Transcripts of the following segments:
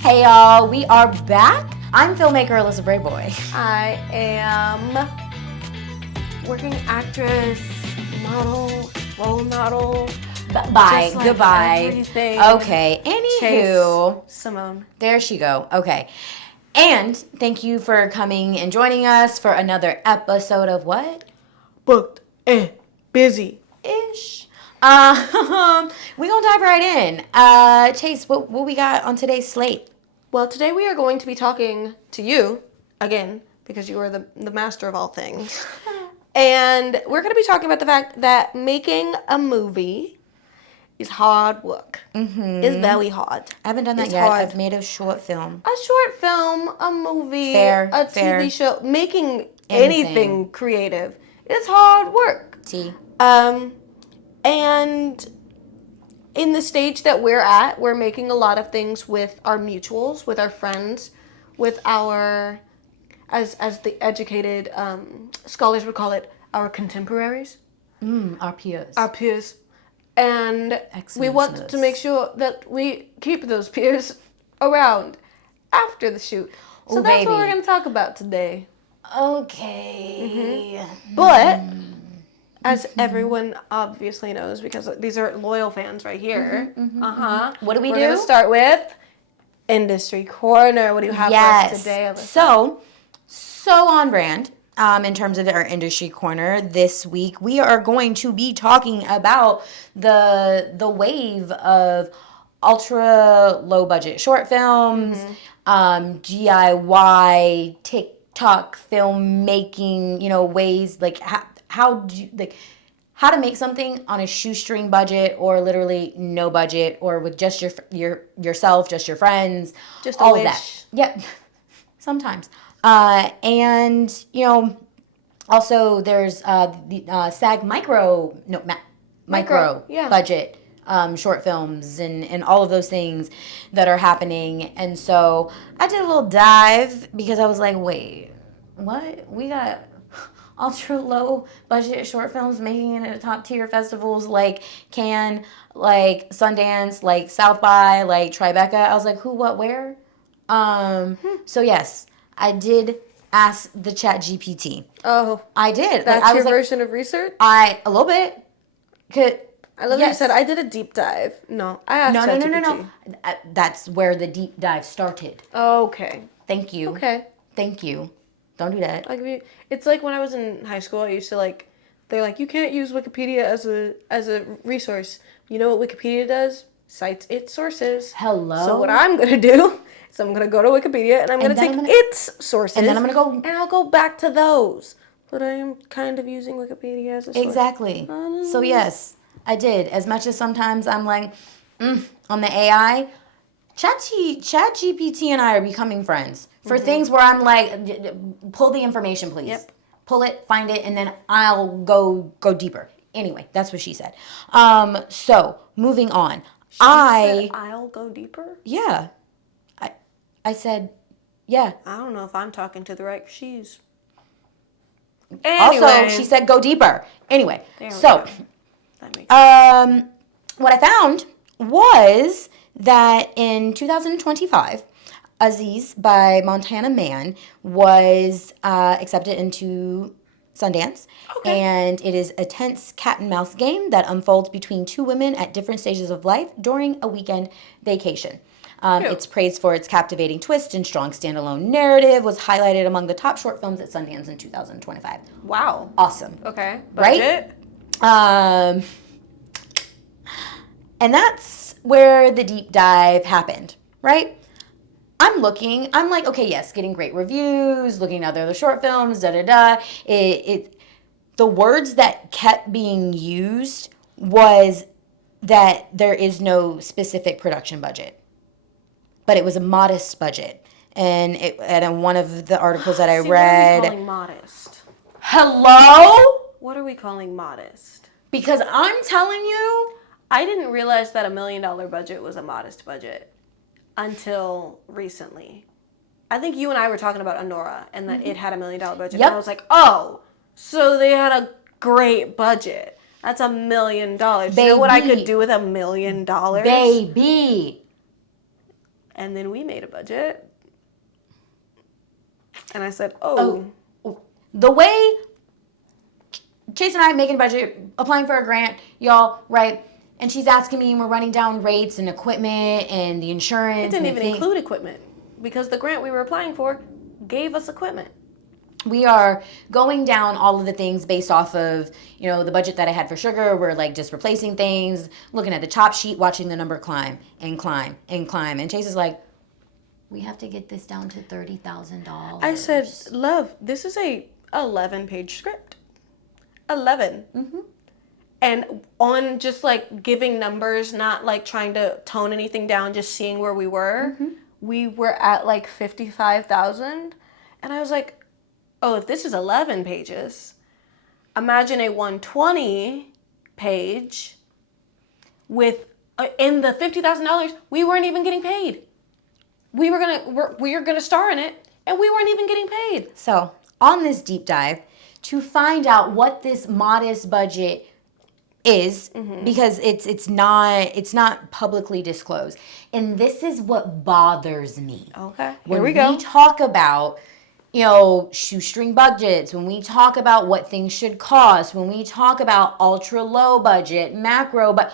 Hey y'all, we are back. I'm filmmaker Alyssa Brayboy. I am working actress, model, role model. Bye, Just goodbye. everything. Okay, anywho. Chase Simone. There she go. Okay. And thank you for coming and joining us for another episode of what? Booked and busy. Ish. We gonna dive right in. Chase, what we got on today's slate? Well, today we are going to be talking to you, again, because you are the master of all things. And we're going to be talking about the fact that making a movie is hard work. Mm-hmm. It's very hard. I haven't done that It's yet. hard. I've made a short film. A short film, a movie, Fair. TV show, making anything creative. It's hard work. See. And in the stage that we're at, we're making a lot of things with our mutuals, with our friends, with our, as the educated scholars would call it, our contemporaries. Our peers. Our peers. And we want to make sure that we keep those peers around after the shoot. So that's what we're going to talk about today. Okay. Mm-hmm. But as everyone obviously knows, because these are loyal fans right here. What do we do? We're going to start with Industry Corner. What do you have for us today, Alyssa? So on brand. In terms of our Industry Corner this week, we are going to be talking about the wave of ultra low budget short films, DIY, TikTok filmmaking, ways like how to make something on a shoestring budget or literally no budget or with just yourself, just your friends, just all of that. Yep, sometimes. And also there's the SAG micro budget short films and all of those things that are happening. And so I did a little dive because I was like, wait, what? We got ultra low budget short films making it at top tier festivals like Cannes, like Sundance, like South by, like Tribeca. I was like, who, what, where? So yes, I did ask the Chat GPT. Oh, I did. That's your version of research? A little bit. I love that you said I did a deep dive. No, I asked ChatGPT. No. That's where the deep dive started. Okay. Thank you. Okay. Thank you. Don't do that. I'll give you. It's like when I was in high school. I used to they're like, you can't use Wikipedia as a resource. You know what Wikipedia does? Cites its sources. Hello. So what I'm gonna do is I'm gonna go to Wikipedia and I'm gonna take its sources. And then I'm gonna go. And I'll go back to those. But I am kind of using Wikipedia as a source. Exactly. So yes, I did. As much as sometimes I'm like, on the AI, ChatGPT and I are becoming friends for things where I'm like, pull the information, please. Yep. Pull it, find it, and then I'll go deeper. Anyway, that's what she said. So moving on. She said I'll go deeper? Yeah. I said, yeah. I don't know if I'm talking to the right she's. Anyway. Also, she said go deeper. Anyway, so that makes sense. What I found was that in 2025, Aziz by Montana Man was accepted into Sundance. Okay. And it is a tense cat and mouse game that unfolds between two women at different stages of life during a weekend vacation. It's praised for its captivating twist and strong standalone narrative, was highlighted among the top short films at Sundance in 2025. Wow. Awesome. Okay. Budget? Right? And that's where the deep dive happened, right? I'm like, okay, yes, getting great reviews, looking at other short films, the words that kept being used was that there is no specific production budget. But it was a modest budget. And in one of the articles that I read... What are we calling modest? Hello? What are we calling modest? Because I'm telling you... I didn't realize that $1 million budget was a modest budget until recently. I think you and I were talking about Honora and that it had $1 million budget. Yep. And I was like, oh, so they had a great budget. That's $1 million. Do you know what I could do with $1 million? Baby. And then we made a budget. And I said, the way Chase and I making a budget, applying for a grant, y'all, right? And she's asking me, and we're running down rates and equipment and the insurance. It didn't even include equipment because the grant we were applying for gave us equipment. We are going down all of the things based off of, the budget that I had for sugar. We're like just replacing things, looking at the top sheet, watching the number climb and climb and climb. And Chase is like, we have to get this down to $30,000. I said, love, this is a 11-page script. 11. Mm-hmm. And on just like giving numbers, not like trying to tone anything down, just seeing where we were, we were at like 55,000. And I was like, oh, if this is 11 pages, imagine a 120 page with, in the $50,000, we weren't even getting paid. We were gonna star in it, and we weren't even getting paid. So on this deep dive, to find out what this modest budget is, because it's not publicly disclosed, and this is what bothers me. Okay, when we go. We talk about shoestring budgets, when we talk about what things should cost, when we talk about ultra low budget, macro, but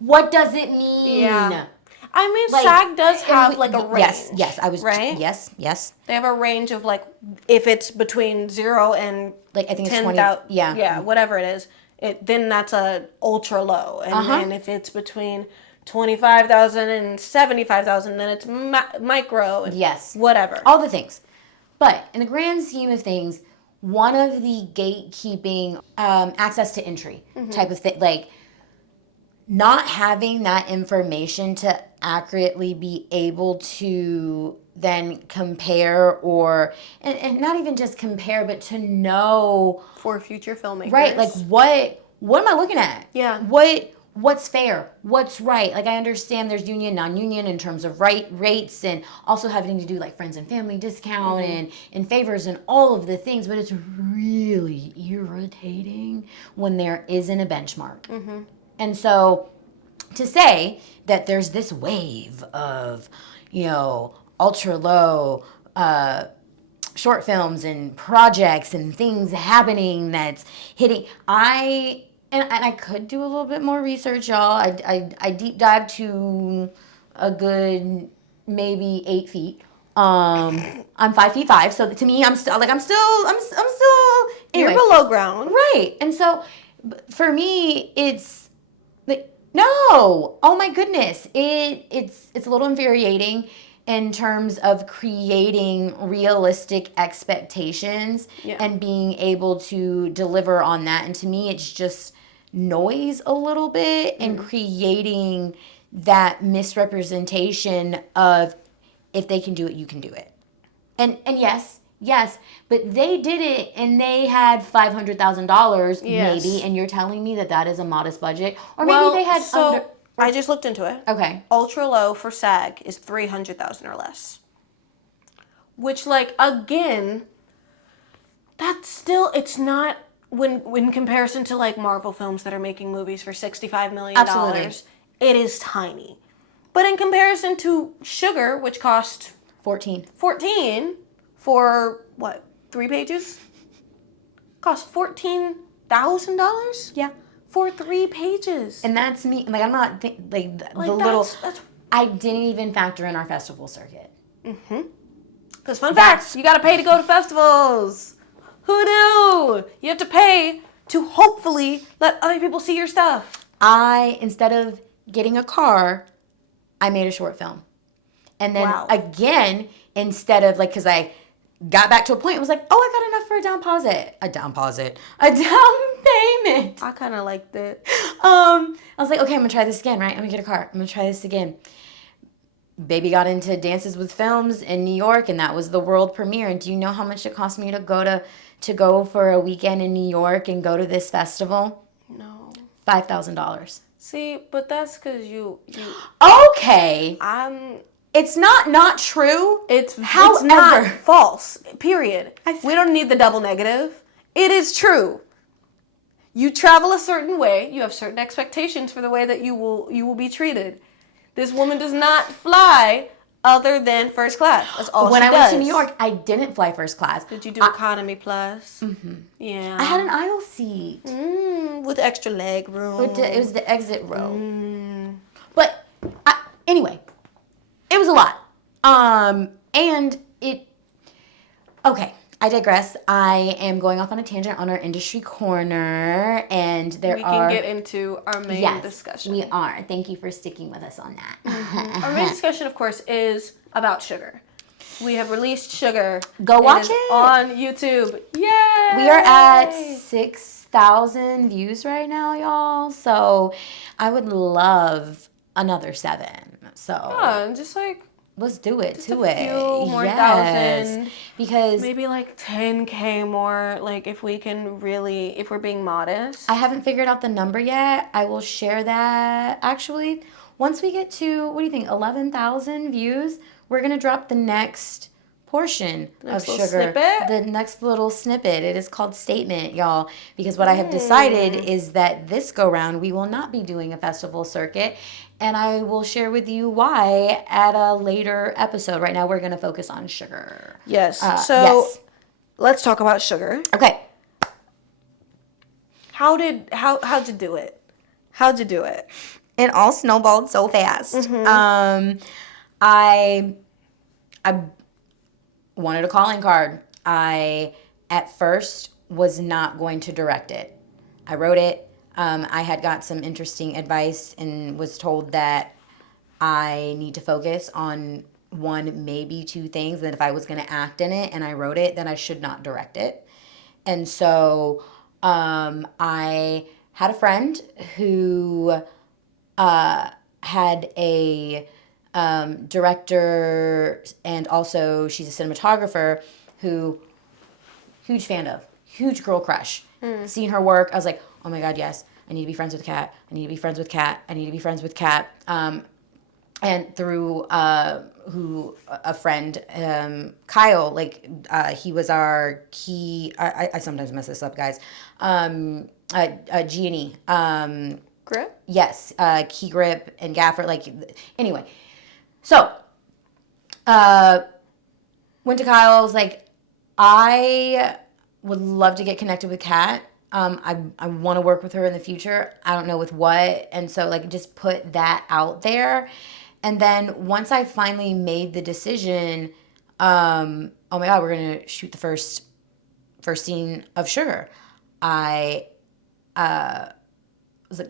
what does it mean? Yeah. I mean, SAG does have like a range. Yes, I was right. Yes. They have a range of like if it's between 0 and like I think 10, it's 20. Yeah, whatever it is. Then that's a ultra low, and then if it's between 25,000 and 75,000, then it's micro. And whatever. All the things. But in the grand scheme of things, one of the gatekeeping access to entry type of thing, like not having that information to accurately be able to then compare and not even just compare, but to know for future filmmakers. Right, like what am I looking at? Yeah. What's fair? What's right? Like I understand there's union, non-union in terms of rates and also having to do like friends and family discount and favors and all of the things, but it's really irritating when there isn't a benchmark. And so to say that there's this wave of, ultra low short films and projects and things happening that's hitting, I could do a little bit more research, y'all. I deep dive to a good maybe 8 feet. I'm 5'5", so to me, I'm still anyway. You're below ground, right? And so, for me, it's like no, oh my goodness, it's a little infuriating in terms of creating realistic expectations and being able to deliver on that. And to me, it's just noise a little bit and creating that misrepresentation of if they can do it, you can do it. And yes, but they did it and they had $500,000 maybe, and you're telling me that is a modest budget, or maybe they had under. I just looked into it. Okay. Ultra low for SAG is 300,000 or less. Which, like, again, that's still, it's not, when in comparison to, like, Marvel films that are making movies for $65 million, Absolutely. It is tiny. But in comparison to Sugar, which cost 14 for, what, 3 pages? Cost $14,000? Yeah. For 3 pages. And that's me. Like, I'm not that's I didn't even factor in our festival circuit. Because fun fact, you gotta pay to go to festivals. Who knew? You have to pay to hopefully let other people see your stuff. Instead of getting a car, I made a short film. And then again, instead of because I got back to a point, it was like, oh, I got enough for a down payment. I kind of liked it. I was like, okay, I'm gonna try this again, right? I'm gonna get a car. I'm gonna try this again. Baby got into Dances with Films in New York, and that was the world premiere. And do you know how much it cost me to go for a weekend in New York and go to this festival? No. $5,000. See, but that's because you. Okay. It's not true. It's not false. Period. We don't need the double negative. It is true. You travel a certain way. You have certain expectations for the way that you will be treated. This woman does not fly other than first class. That's all When she I does. went to New York, I didn't fly first class. Did you do economy plus? Mm-hmm. Yeah. I had an aisle seat. With extra leg room. It was the exit row. But anyway, it was a lot. And it... Okay, I digress. I am going off on a tangent on our industry corner, and we can get into our main discussion. We are. Thank you for sticking with us on that. Our main discussion, of course, is about sugar. We have released Sugar. Go watch it on YouTube. Yay! We are at 6,000 views right now, y'all. So I would love another 7. So yeah, just like let's do it. Just a few more thousand. Because maybe like 10K more. Like if we're being modest. I haven't figured out the number yet. I will share that actually. Once we get to, what do you think, 11,000 views, we're going to drop the next portion of Sugar. Snippet? The next little snippet. It is called Statement, y'all. Because what I have decided is that this go round, we will not be doing a festival circuit. And I will share with you why at a later episode. Right now, we're going to focus on Sugar. Yes. Let's talk about Sugar. Okay. How'd you do it? How'd you do it? It all snowballed so fast. Mm-hmm. I wanted a calling card. I, at first, was not going to direct it. I wrote it. I had got some interesting advice and was told that I need to focus on 1, maybe 2 things. That if I was going to act in it and I wrote it, then I should not direct it. And so I had a friend who had a director, and also she's a cinematographer who, huge fan of, huge girl crush. Seeing her work, I was like, oh my God, yes, I need to be friends with Kat. I need to be friends with Kat. I need to be friends with Kat. And through a friend, Kyle, he was our key. I sometimes mess this up, guys. G&E. Grip? Yes, key grip and gaffer. Anyway, so went to Kyle. I was like, I would love to get connected with Kat. I want to work with her in the future. I don't know with what. And so just put that out there. And then once I finally made the decision, oh my God, we're going to shoot the first scene of Sugar. I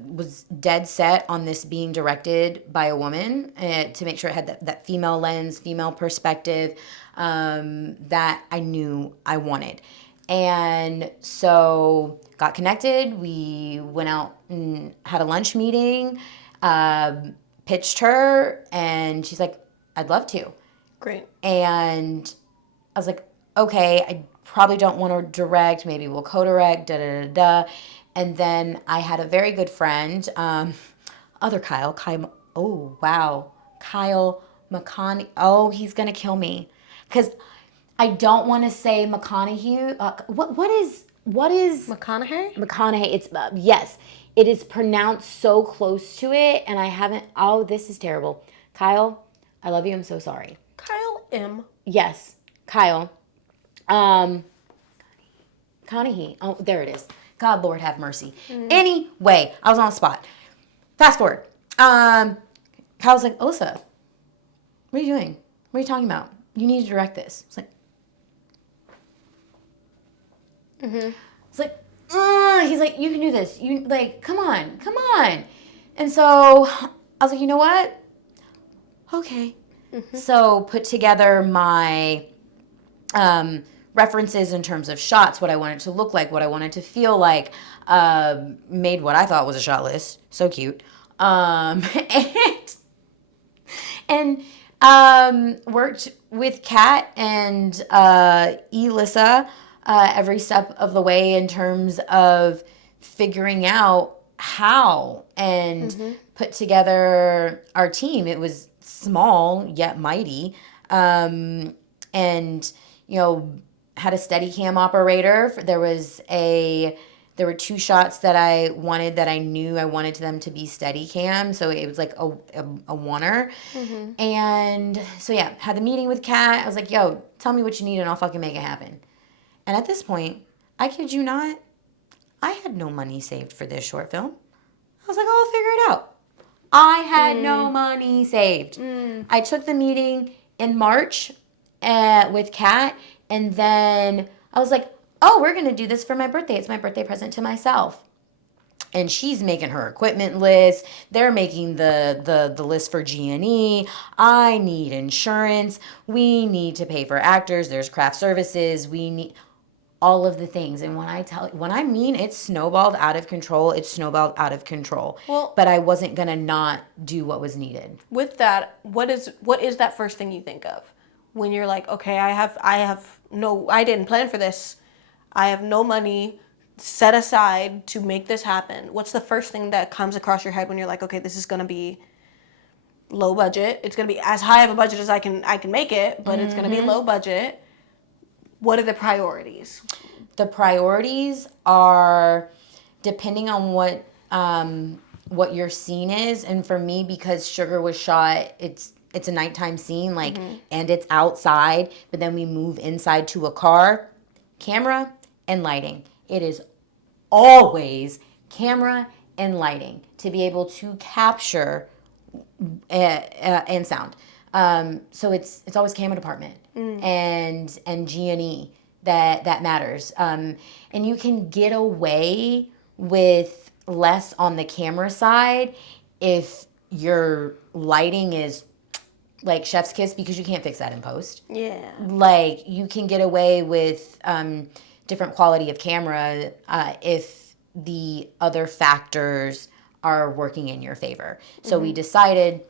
was dead set on this being directed by a woman to make sure it had that female lens, female perspective that I knew I wanted. And so got connected. We went out and had a lunch meeting, pitched her, and she's like, I'd love to. Great. And I was like, okay, I probably don't want to direct. Maybe we'll co-direct, da-da-da-da. And then I had a very good friend, other Kyle, oh, wow, Kyle McConaughey. Oh, he's going to kill me. Because I don't want to say McConaughey. What is McConaughey? McConaughey. It's, yes, it is pronounced so close to it, and I haven't, oh, this is terrible. Kyle, I love you. I'm so sorry. Kyle M. Yes, Kyle. McConaughey. Oh, there it is. God, Lord, have mercy. Anyway, I was on the spot. Fast forward. Kyle's like, Alyssa, what are you doing? What are you talking about? You need to direct this. It's like, it's like, he's like, you can do this. You come on. And so I was like, you know what? Okay. So put together my references in terms of shots, what I wanted to look like, what I wanted to feel like, made what I thought was a shot list. So cute. And worked with Kat and Alyssa every step of the way in terms of figuring out how and put together our team. It was small yet mighty, and had a Steadicam operator. There was a There were 2 shots that I wanted that I knew I wanted them to be steady cam. So it was like a oneer. And so yeah, had the meeting with Kat. I was like, yo, tell me what you need and I'll fucking make it happen. And at this point, I kid you not, I had no money saved for this short film. I was like, oh, I'll figure it out. I had no money saved. I took the meeting in March with Kat, and then I was like, oh, we're going to do this for my birthday. It's my birthday present to myself. And she's making her equipment list. They're making the list for G&E. I need insurance. We need to pay for actors. There's craft services. We need all of the things. And when I mean it's snowballed out of control, it's snowballed out of control. Well, but I wasn't gonna not do what was needed. with that, what is that first thing you think of when you're like, okay, I didn't plan for this. I have no money set aside to make this happen. What's the first thing that comes across your head when you're like, okay, this is gonna be low budget. It's gonna be as high of a budget as I can make it, but it's gonna be low budget. What are the priorities? The priorities are depending on what your scene is. And for me, because Sugar was shot, it's a nighttime scene, and it's outside, but then we move inside to a car. Camera and lighting. It is always camera and lighting to be able to capture and sound. So it's always camera department and G&E that matters. And you can get away with less on the camera side if your lighting is like chef's kiss, because you can't fix that in post. Yeah. Like you can get away with different quality of camera if the other factors are working in your favor. So we decided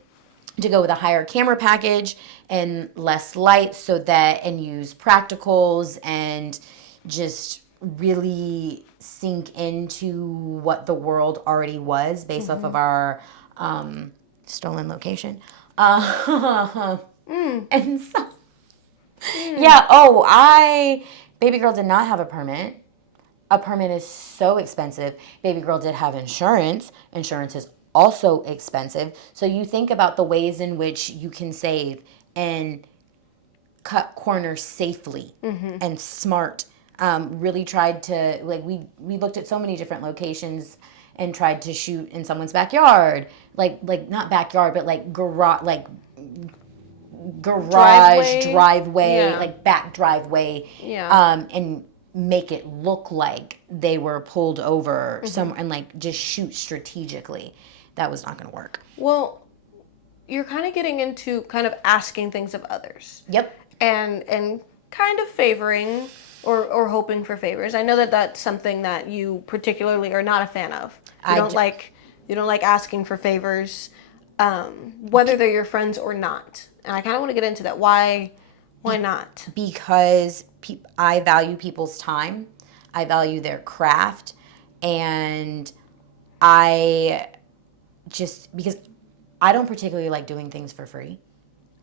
to go with a higher camera package and less light and use practicals and just really sink into what the world already was based off of our stolen location. And so, Baby girl did not have a permit. A permit is so expensive. Baby girl did have insurance. Insurance is also expensive. So you think about the ways in which you can save and cut corners safely and smart. Really tried to, we looked at so many different locations and tried to shoot in someone's backyard. Like not backyard, but like garage, driveway, back driveway. Yeah. And make it look like they were pulled over somewhere and just shoot strategically. That was not going to work. Well, you're kind of getting into kind of asking things of others. Yep. And kind of favoring or hoping for favors. I know that that's something that you particularly are not a fan of. You don't like asking for favors, whether they're your friends or not. And I kind of want to get into that. Why not? Because I value people's time. I value their craft. And because I don't particularly like doing things for free.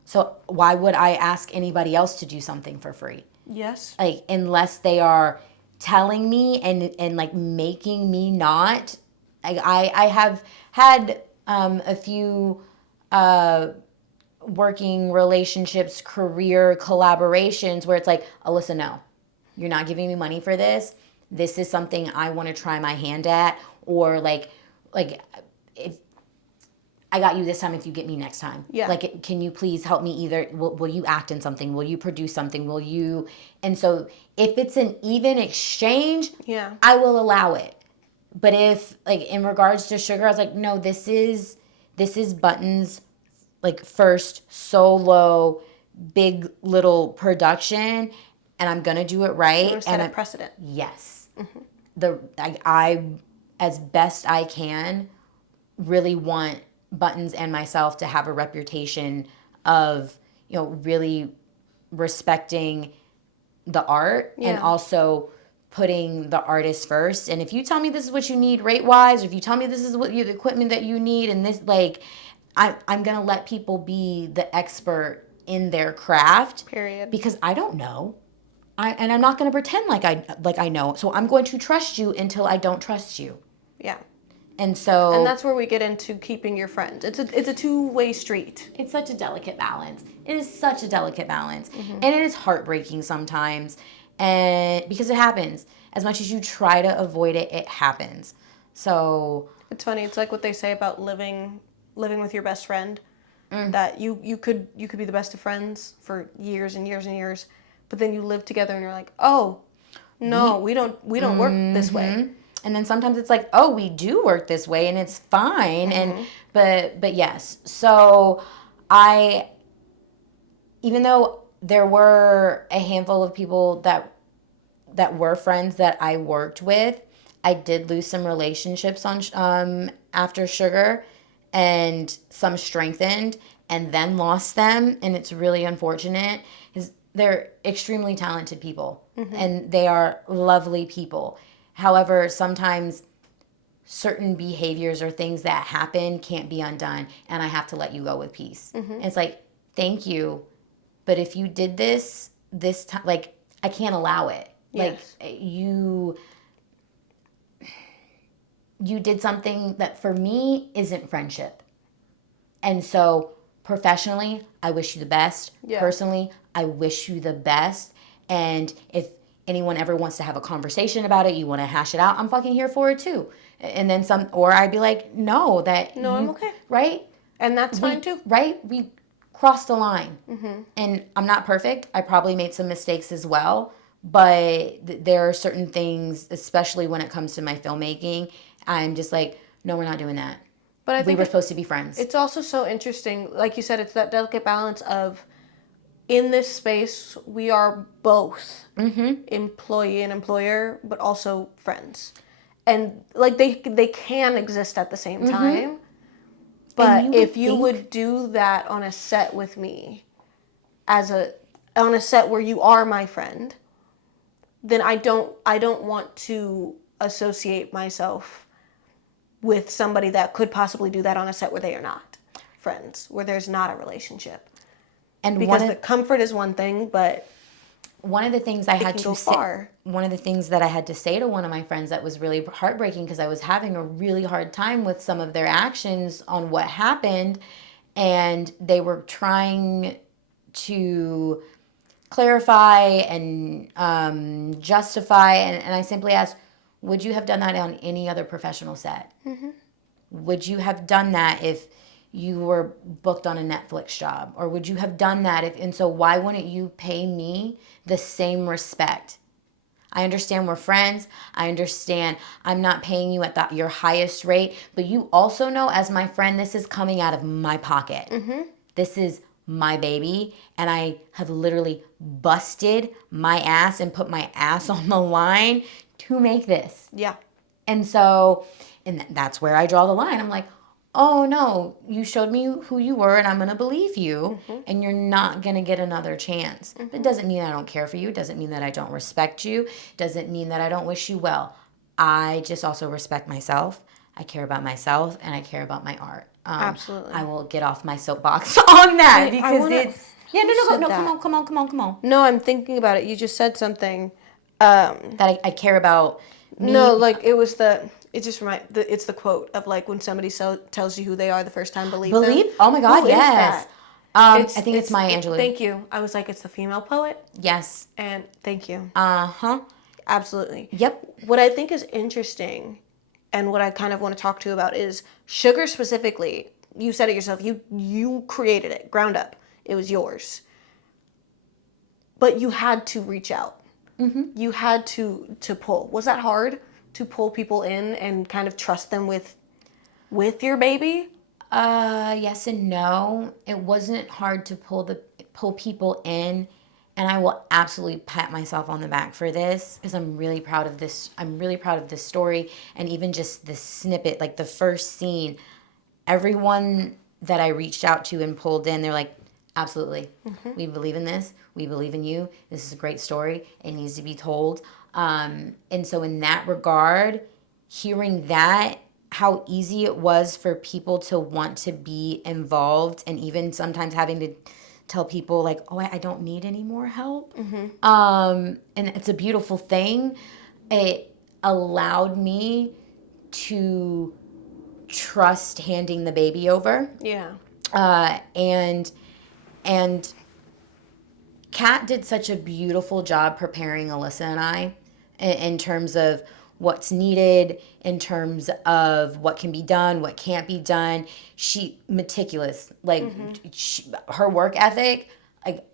So why would I ask anybody else to do something for free? Yes. Unless they are telling me and making me not. I have had a few working relationships, career collaborations where it's like, Alyssa, no, you're not giving me money for this. This is something I want to try my hand at, or if I got you this time, if you get me next time. Yeah. Can you please help me either? Will you act in something? Will you produce something? Will you? And so if it's an even exchange, I will allow it. But if in regards to Sugar, I was like, no, this is Button's first solo big little production, and I'm gonna do it right. Or set a precedent. Yes. I as best I can really want Buttons and myself to have a reputation of really respecting the art and also putting the artist first. And if you tell me this is what you need rate wise, or if you tell me this is what the equipment that you need, and this I'm gonna let people be the expert in their craft. Period. Because I don't know. I'm not going to pretend like I know. So I'm going to trust you until I don't trust you. Yeah. And so And that's where we get into keeping your friends. It's a two-way street. it's such a delicate balance. It is such a delicate balance. Mm-hmm. And it is heartbreaking sometimes. And because it happens. As much as you try to avoid it, it happens. So It's funny. It's like what they say about living with your best friend. That you could be the best of friends for years and years and years, but then you live together and you're like, oh, no, we don't work this way. and then sometimes it's like, oh, we do work this way and it's fine. And but yes. So I, even though there were a handful of people that were friends that I worked with, I did lose some relationships on after Sugar, and some strengthened and then lost them, and it's really unfortunate because they're extremely talented people and they are lovely people. However, sometimes certain behaviors or things that happen can't be undone, and I have to let you go with peace. It's like, thank you, but if you did this time, like, I can't allow it. Yes. Like, you did something that for me isn't friendship. And so professionally, I wish you the best. Yeah. Personally, I wish you the best. And if anyone ever wants to have a conversation about it, you want to hash it out, I'm fucking here for it too. And then some, or I'd be like, no, I'm okay. Right? And that's fine too. Right? We crossed the line. And I'm not perfect. I probably made some mistakes as well. But there are certain things, especially when it comes to my filmmaking, I'm just like, no, we're not doing that. But I think we were supposed to be friends. It's also so interesting, like you said, it's that delicate balance of, in this space, we are both employee and employer, but also friends. And like they can exist at the same time. But if you would do that on a set with me, on a set where you are my friend, then I don't want to associate myself with somebody that could possibly do that on a set where they are not friends, where there's not a relationship. And because the comfort is one thing, but one of the things I had to say, far. one of the things that I had to say to one of my friends that was really heartbreaking, because I was having a really hard time with some of their actions on what happened, and they were trying to clarify and justify, and I simply asked, would you have done that on any other professional set? Would you have done that if you were booked on a Netflix job? Or would you have done that if, and so why wouldn't you pay me the same respect? I understand we're friends. I understand I'm not paying you at your highest rate, but you also know, as my friend, this is coming out of my pocket. This is my baby, and I have literally busted my ass and put my ass on the line to make this. Yeah. And so, and that's where I draw the line. I'm like, oh no, you showed me who you were, and I'm going to believe you, and you're not going to get another chance. It doesn't mean I don't care for you. It doesn't mean that I don't respect you. It doesn't mean that I don't wish you well. I just also respect myself. I care about myself, and I care about my art. Absolutely. I will get off my soapbox on that because it's... Yeah, no, come on. No, I'm thinking about it. You just said something. That I care about me. No, like it's the quote of, like, when somebody tells you who they are the first time, believe them. Oh my God, Who yes. is that? I think it's Maya Angelou. Thank you. I was like, it's the female poet. Yes. And thank you. Absolutely. Yep. What I think is interesting, and what I kind of want to talk to you about, is Sugar specifically. You said it yourself. You created it, ground up. It was yours. But you had to reach out. You had to pull. Was that hard to pull people in and kind of trust them with your baby? Yes and no. It wasn't hard to pull people in, and I will absolutely pat myself on the back for this, because I'm really proud of this. I'm really proud of this story, and even just this snippet, like the first scene. Everyone that I reached out to and pulled in, they're like, absolutely. We believe in this. We believe in you. This is a great story. It needs to be told. And so in that regard, hearing that, how easy it was for people to want to be involved, and even sometimes having to tell people like, oh, I don't need any more help. Mm-hmm. And it's a beautiful thing. It allowed me to trust handing the baby over. Yeah. And Kat did such a beautiful job preparing Alyssa and I in terms of what's needed, in terms of what can be done, what can't be done. She meticulous, like her work ethic, like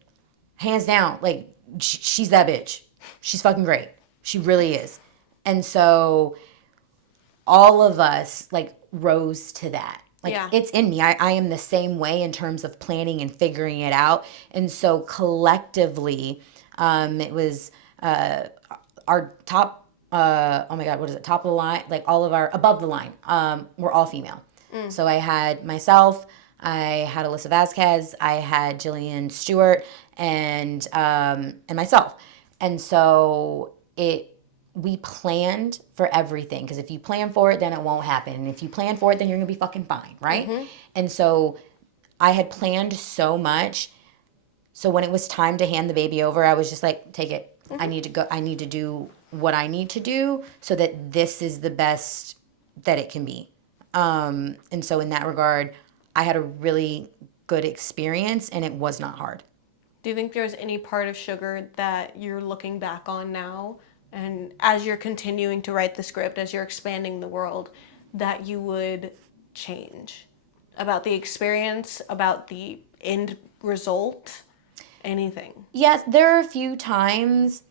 hands down, like she's that bitch. She's fucking great. She really is. And so all of us like rose to that. Like Yeah. it's in me. I am the same way in terms of planning and figuring it out. And so collectively, it was our top, oh my God, what is it? Top of the line, like all of our above the line, were all female. So I had myself, I had Alyssa Vasquez, I had Jillian Stewart, and myself. And so we planned for everything, because if you plan for it, then it won't happen, and if you plan for it, then you're gonna be fucking fine, right? And so I had planned so much, so when it was time to hand the baby over, I was just like, take it. I need to go. I need to do what I need to do so that this is the best that it can be. And so in that regard, I had a really good experience, and it was not hard. Do you think there's any part of Sugar that you're looking back on now, and as you're continuing to write the script, as you're expanding the world, that you would change about the experience, about the end result, anything? Yes, there are a few times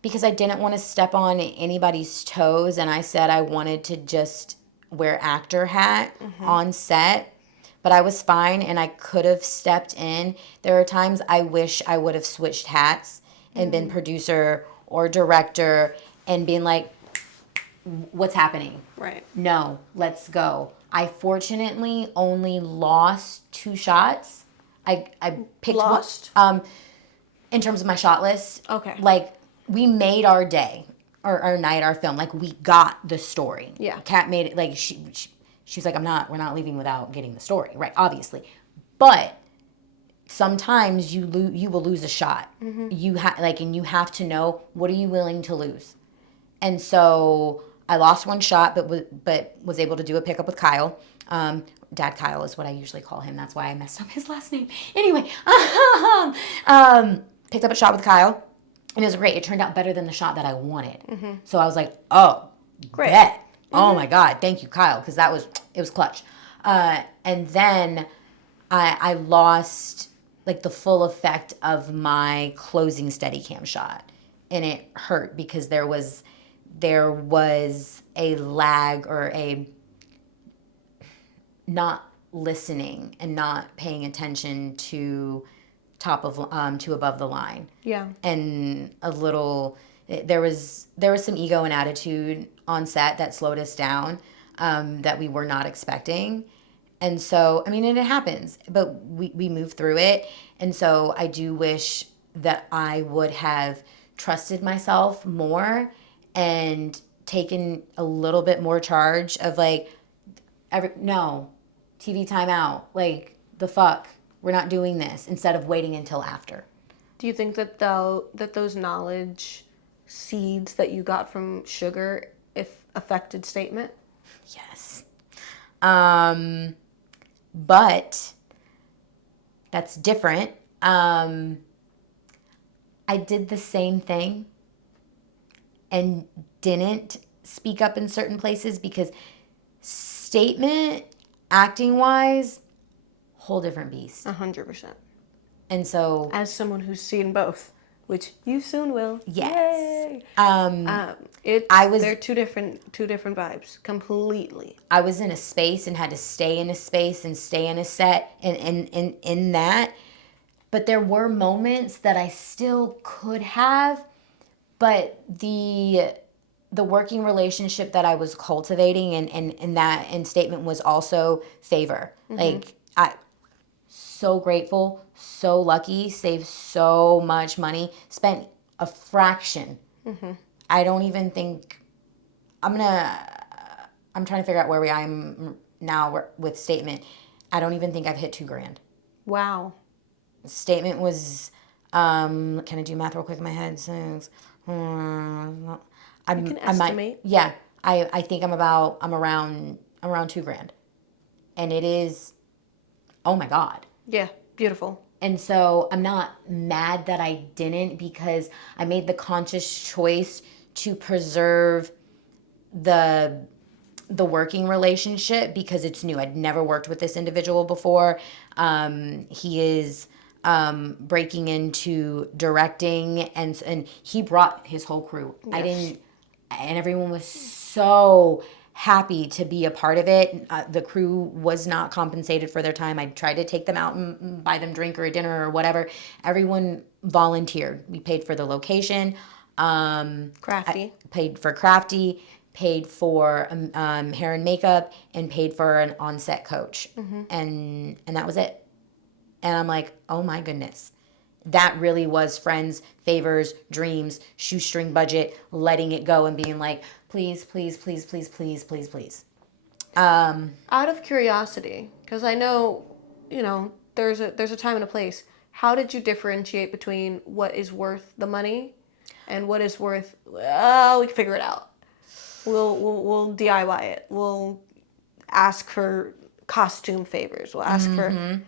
because I didn't want to step on anybody's toes, and I said I wanted to just wear actor hat on set, but I was fine and I could have stepped in. There are times I wish I would have switched hats and been producer or director and been like, what's happening? Right. No, let's go. I fortunately only lost 2 shots. I picked Lost? in terms of my shot list. Okay. Like we made our day or our night, our film. Like we got the story. Yeah. Kat made it. Like she's like, we're not leaving without getting the story, right? Obviously, but sometimes you will lose a shot. You and you have to know, what are you willing to lose. And so I lost 1 shot, but was able to do a pickup with Kyle. Dad Kyle is what I usually call him. That's why I messed up his last name. Anyway, picked up a shot with Kyle, and it was great. It turned out better than the shot that I wanted. So I was like, oh, Great. bet. Oh my God, thank you, Kyle, because it was clutch. And then I lost like the full effect of my closing Steadicam shot, and it hurt because there was a lag or a not listening and not paying attention to to above the line. Yeah. And there was some ego and attitude on set that slowed us down, that we were not expecting. And so, I mean, and it happens, but we moved through it. And so I do wish that I would have trusted myself more and taken a little bit more charge of like, no, TV timeout. Like, the fuck? We're not doing this, instead of waiting until after. Do you think that those knowledge seeds that you got from Sugar if affected Statement? Yes. But that's different. I did the same thing and didn't speak up in certain places because Statement, acting wise, whole different beast. 100%. And so, As someone who's seen both, which you soon will. yes. Yay. They're two different vibes completely. I was in a space and had to stay in a space and stay in a set and in that. But there were moments that I still could have, but the working relationship that I was cultivating and that in Statement was also favor. Like, I so grateful, so lucky, saved so much money, spent a fraction. I don't even think I'm trying to figure out where I am now with Statement. I don't even think I've hit $2,000. Wow. Statement was, can I do math real quick in my head? Six. You can I might, estimate. yeah. I think I'm around $2,000, and it is, oh my God. Yeah, beautiful. And so I'm not mad that I didn't, because I made the conscious choice to preserve the working relationship because it's new. I'd never worked with this individual before. He is breaking into directing, and he brought his whole crew. I Yes. didn't, and everyone was so happy to be a part of it. The crew was not compensated for their time. I tried to take them out and buy them drink or a dinner or whatever. Everyone volunteered. We paid for the location. Crafty. I paid for crafty, paid for hair and makeup, and paid for an on-set coach, and that was it. And I'm like, oh my goodness, that really was friends, favors, dreams, shoestring budget, letting it go and being like, please, please, please, please, please, please, please. Out of curiosity, because I know, there's a time and a place. How did you differentiate between what is worth the money and what is worth? Oh, we can figure it out. We'll DIY it. We'll ask for costume favors. We'll ask for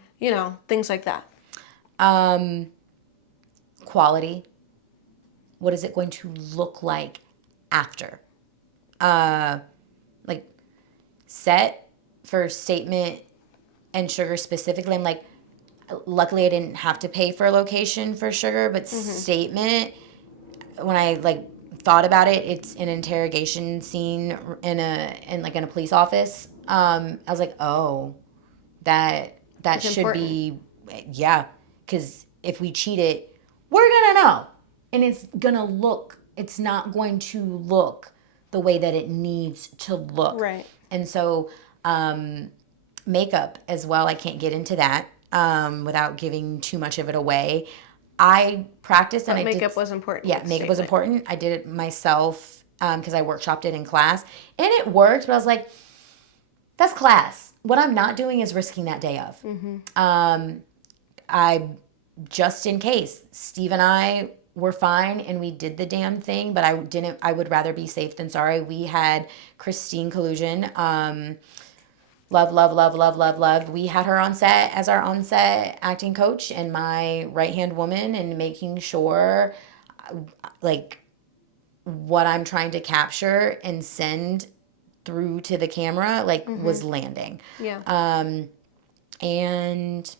things like that. Quality. What is it going to look like after? Like, set for Statement and Sugar specifically, I'm like, luckily I didn't have to pay for a location for Sugar, but Statement, when I like thought about it, it's an interrogation scene in a police office. I was like, oh, that It's should important. be, yeah, because if we cheat it, we're gonna know, and it's not going to look the way that it needs to look. Right. And so, makeup as well, I can't get into that without giving too much of it away. I practiced, and But I did. makeup was important. Yeah, with makeup was Statement. important. I did it myself because I workshopped it in class, and it worked. But I was like, that's class. What I'm not doing is risking that day of. I, just in case, Steve and I were fine and we did the damn thing, but I would rather be safe than sorry. We had Christine Collusion, love, love, love, love, love, love. We had her on set as our on set acting coach and my right hand woman, and making sure like what I'm trying to capture and send through to the camera was landing. Yeah. And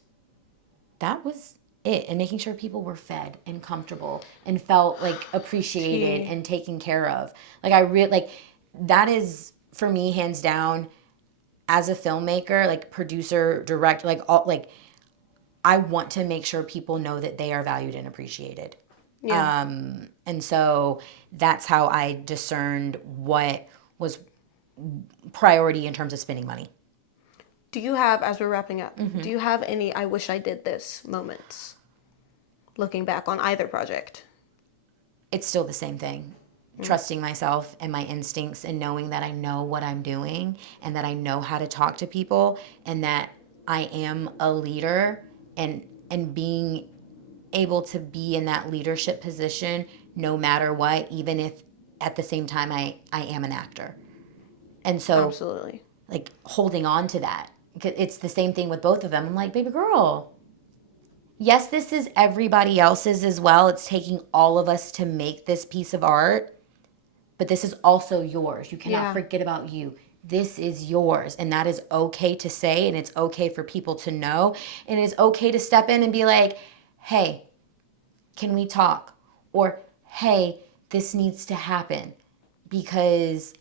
that was it. And making sure people were fed and comfortable and felt like appreciated Tea. and taken care of. Like I really that is for me hands down, as a filmmaker, like producer, director, I want to make sure people know that they are valued and appreciated. Yeah. And so that's how I discerned what was priority in terms of spending money. Do you have, as we're wrapping up, do you have any I wish I did this moments looking back on either project? It's still the same thing. Trusting myself and my instincts, and knowing that I know what I'm doing, and that I know how to talk to people, and that I am a leader, and being able to be in that leadership position no matter what, even if at the same time I am an actor. And so Absolutely. like holding on to that. It's the same thing with both of them. I'm like, baby girl, yes, this is everybody else's as well. It's taking all of us to make this piece of art, but this is also yours. You cannot forget about you. This is yours, and that is okay to say, and it's okay for people to know, and it's okay to step in and be like, hey, can we talk? Or, hey, this needs to happen, because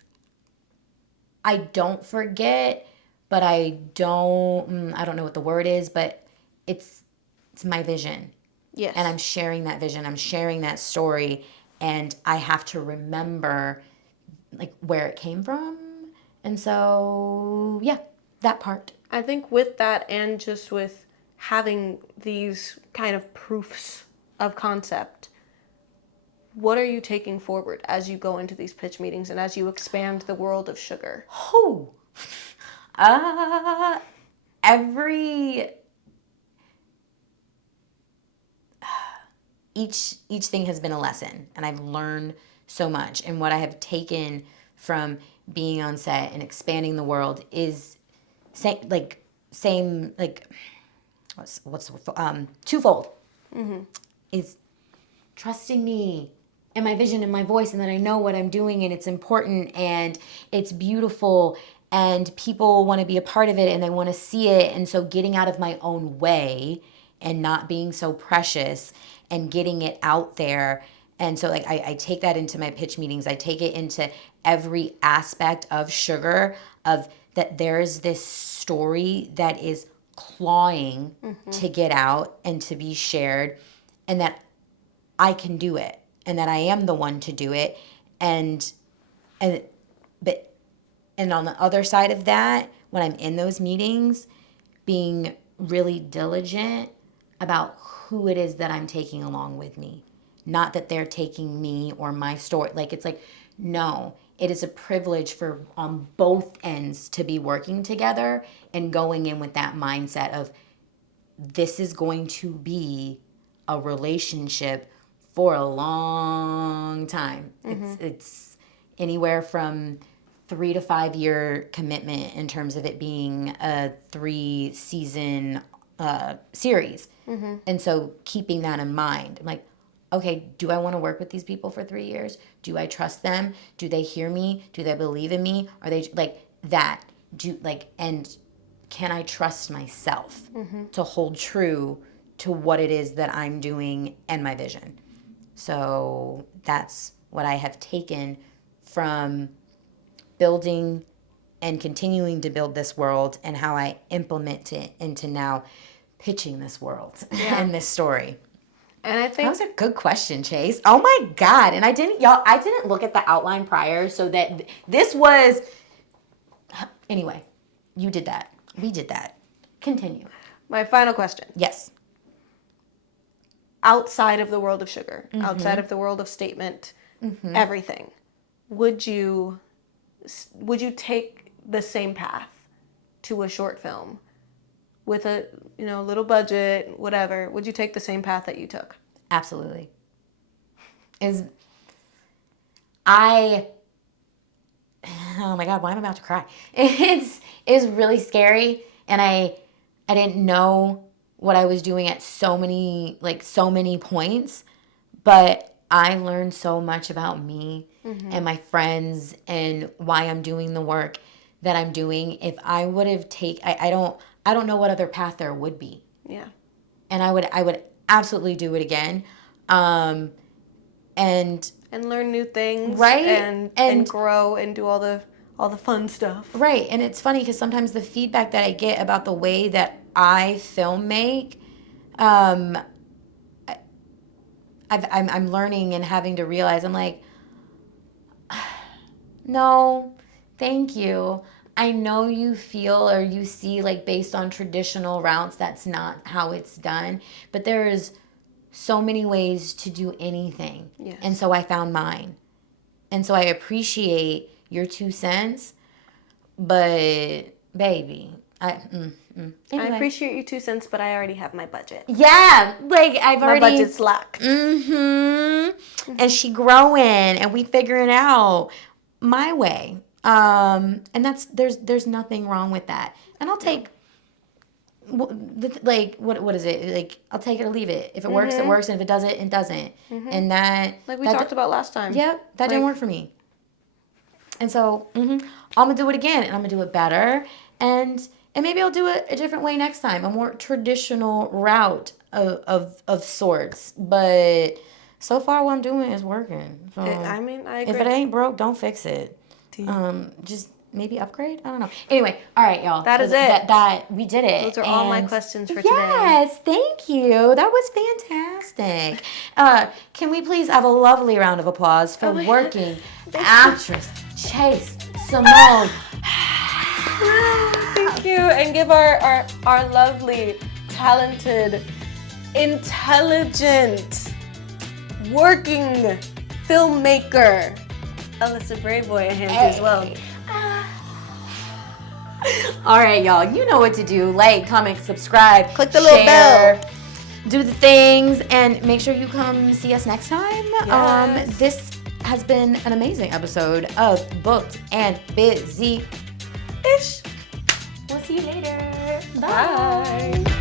I don't forget, but I don't know what the word is, but it's my vision. Yes. And I'm sharing that vision. I'm sharing that story, and I have to remember like where it came from. And so, yeah, that part. I think with that, and just with having these kind of proofs of concept, what are you taking forward as you go into these pitch meetings and as you expand the world of Sugar? Oh, every each thing has been a lesson, and I've learned so much. And what I have taken from being on set and expanding the world is twofold. Is trusting me and my vision and my voice, and that I know what I'm doing, and it's important and it's beautiful, and people want to be a part of it and they want to see it. And so getting out of my own way and not being so precious and getting it out there. And so like I take that into my pitch meetings. I take it into every aspect of Sugar, of that there's this story that is clawing to get out and to be shared, and that I can do it, and that I am the one to do it. And but on the other side of that, when I'm in those meetings, being really diligent about who it is that I'm taking along with me. Not that they're taking me or my story. Like, it's like, no, it is a privilege for on both ends to be working together and going in with that mindset of this is going to be a relationship for a long time. It's anywhere from 3 to 5 year commitment in terms of it being a 3-season series. And so keeping that in mind, I'm like, okay, do I want to work with these people for 3 years? Do I trust them? Do they hear me? Do they believe in me? Are they like that? And can I trust myself to hold true to what it is that I'm doing and my vision? So that's what I have taken from building and continuing to build this world, and how I implement it into now pitching this world and this story. And I think that was a good question, Chase. Oh my God. And I didn't look at the outline prior, so that this was, anyway, you did that. We did that. Continue. my final question. Yes. Outside of the world of Sugar, outside of the world of Statement, everything, would you take the same path to a short film with a little budget, whatever? Would you take the same path that you took? Absolutely. Oh my God, why am I about to cry? It's really scary, and I didn't know what I was doing at so many points, but I learned so much about me and my friends and why I'm doing the work that I'm doing. If I would have I don't know what other path there would be. Yeah. And I would absolutely do it again. And learn new things, right? And grow and do all the fun stuff. Right. And it's funny because sometimes the feedback that I get about the way that I film make, I'm learning and having to realize, I'm like, no, thank you. I know you feel or you see, like, based on traditional routes, that's not how it's done. But there is so many ways to do anything. Yes. And so I found mine. And so I appreciate your 2 cents. But, baby, Anyway. I appreciate your 2 cents, but I already have my budget. Yeah, like My budget's locked. And she growing, and we figuring out my way. And that's there's nothing wrong with that. And I'll take what is it? Like, I'll take it or leave it. If it works, it works, and if it doesn't, it doesn't. And that, like we talked about last time. Yep, that didn't work for me. And so I'm gonna do it again, and I'm gonna do it better, and maybe I'll do it a different way next time, a more traditional route of sorts. But so far, what I'm doing is working. So I agree. If it ain't broke, don't fix it. Just maybe upgrade. I don't know. Anyway, all right, y'all. That is it. That we did it. Those are all my questions for today. Yes, thank you. That was fantastic. Can we please have a lovely round of applause for working actress Chase Simone? Thank you, and give our lovely, talented, intelligent, working filmmaker Alyssa Brayboy a hand as well. All right, y'all. You know what to do. Like, comment, subscribe, click the little bell. do the things, and make sure you come see us next time. Yes. This has been an amazing episode of Booked and Busy-ish. We'll see you later. Bye. Bye.